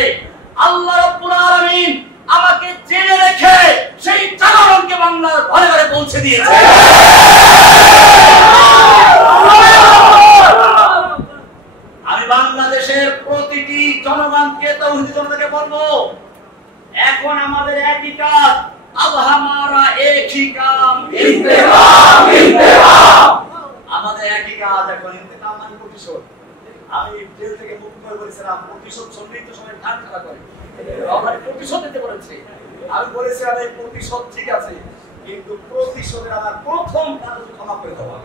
আল্লাহ রাব্বুল আলামিন আমাকে জেনে রেখে সেই জাগরণকে বাংলার ঘরে ঘরে পৌঁছে দিয়েছে। আমি বাংলাদেশের প্রতিটি জনগণকে, তাওহীদি জনতাকে বলবো, এখন আমাদের একই কাজ, अब हमारा एक ही काम इंतकाम इंतकाम। আমাদের একই কাজ এখন ইন্তেকাম মানে প্রতিশোধ। আমি জেল থেকে মুক্ত হয়ে বলেছিলাম প্রতিশোধ শুনলেই তো সবাই কান খাড়া করে, আমার প্রতিশোধ দিতে বলেছে। আমি বলেছিলাম এই প্রতিশোধ ঠিক আছে, কিন্তু প্রতিশোধের আমার প্রথম কাজ ক্ষমা করে দেওয়া।